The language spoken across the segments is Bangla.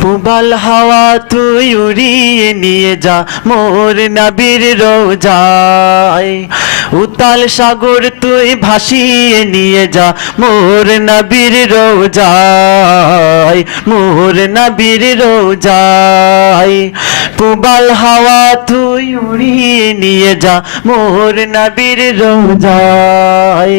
পুবাল হাওয়া তুই উড়িয়ে নিয়ে যা মোর নবীর রোজায়, উতাল সাগর তুই ভাসিয়ে নিয়ে যা মোর নবীর রোজায়, মোর নবীর রোজায়। পুবাল হাওয়া তুই উড়িয়ে নিয়ে যা মোর নবীর রোজায়,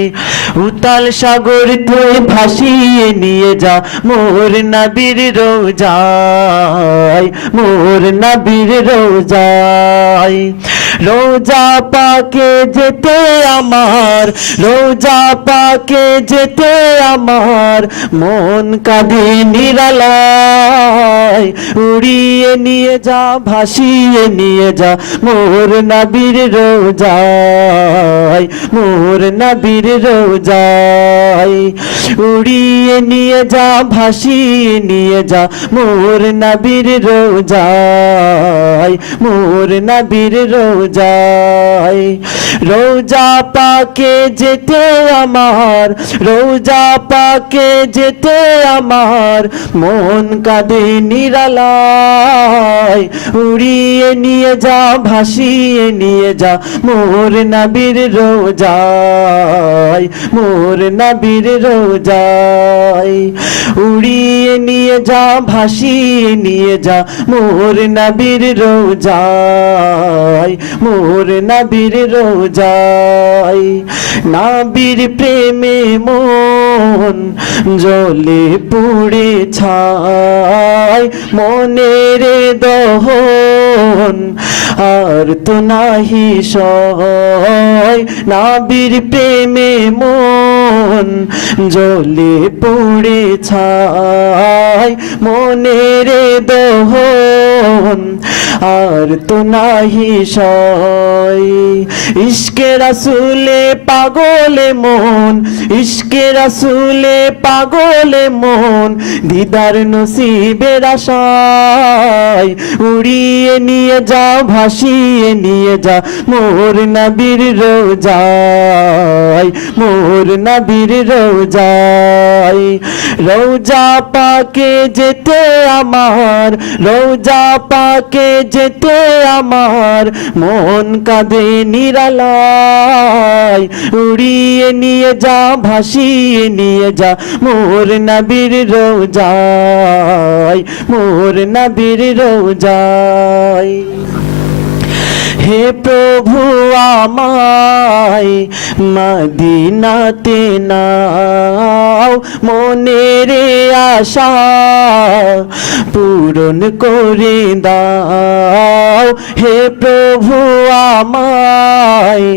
উতাল সাগর তুই ভাসিয়ে নিয়ে যা মোর নবীর রোজায়, মোর নবীর রোজায়। রোজা পাকে যেতে আমার, রোজা পাকে যেতে আমার মন কাঁদে নিরালায়, উড়িয়ে নিয়ে যা ভাসিয়ে নিয়ে যা মোর নবীর রোজায়, মোর নবীর রোজায়। উড়িয়ে নিয়ে যা ভাসিয়ে নিয়ে যা মোর নবীর রোজায়, মোর নবীর রোজায়। রোজা পাকে যেতে আমার, রোজা পাকে যেতে আমার মন কাঁদে নিরালায়, উড়িয়ে নিয়ে যা ভাসিয়ে নিয়ে যা মোর নবীর রোজায়, মোর নবীর রোজায়। উড়িয়ে নিয়ে যা ভাসিয়ে নিয়ে যা মোর নবীর রোজায়, মোর নবীর রোজায়। নবীর প্রেমে মন জ্বলে পুড়ে ছাই, মনের দহন আর তো নাহি সয়। নবীর প্রেমে মন জ্বলে পুড়ে ছাই, মনের দহন আর তো নাহি সয়। ইশকে রাসূলে পাগলে মন, ইশকে রাসূলে পাগলে মন, দিদার নসিবের আশায় উড়িয়ে নিয়ে যা ভাসিয়ে নিয়ে যা মোর নবীর রোজায়, মোর নবীর রোজায়। রোজা পাকে যেতে আমার, রোজা পাকে যেতে আমার মন কাঁদে নিরালায়, উড়িয়ে নিয়ে যা ভাসিয়ে নিয়ে যা মোর নবীর রোজায়, মোর নবীর রোজায়। হে প্রভু আমায় মদিনাতে নাও, মনের আশা পূরণ করে দাও। হে প্রভু আমায়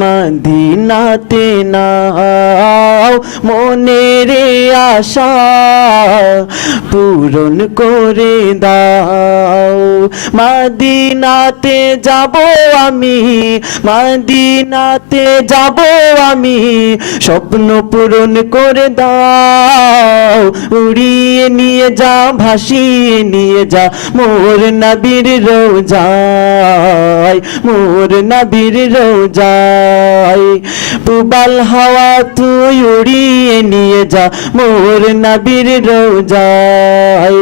মদিনাতে নাও, মনের আশা পূরণ করে দাও। মদিনাতে যাব আমি, মদিনাতে যাব আমি, স্বপ্ন পূরণ করে দাও। উড়িয়ে নিয়ে যা ভাসিয়ে নিয়ে যা মোর নবীর রোজায়, মোর নবীর রোজায়। পুবাল হাওয়া তুই উড়িয়ে নিয়ে যা মোর নবীর রোজায়,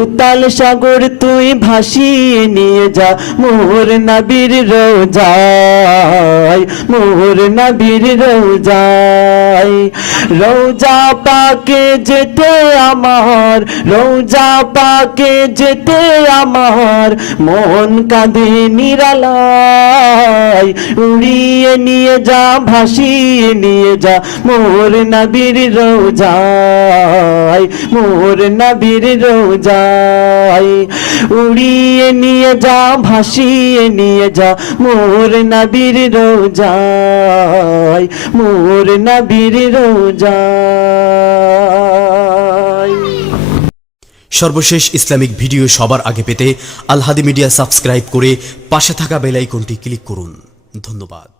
উতাল সাগর তুই ভাসিয়ে নিয়ে যা মোর নবীর রোজায়, মোর নবীর রোজায়। রোজা পাকে যেতে আমার, রোজা পাকে যেতে আমার মন কাঁদে নিরালায়, উড়িয়ে নিয়ে যা ভাসিয়ে নিয়ে যা মোর নবীর রোজায়, মোর নবীর রোজায়। উড়িয়ে নিয়ে যা ভাসিয়ে নিয়ে যা মোর নবীর রোজায়, মোর নবীর রোজায়। সর্বশেষ ইসলামিক ভিডিও সবার আগে পেতে আল হাদি মিডিয়া সাবস্ক্রাইব করে পাশে থাকা বেল আইকনটি ক্লিক করুন। ধন্যবাদ।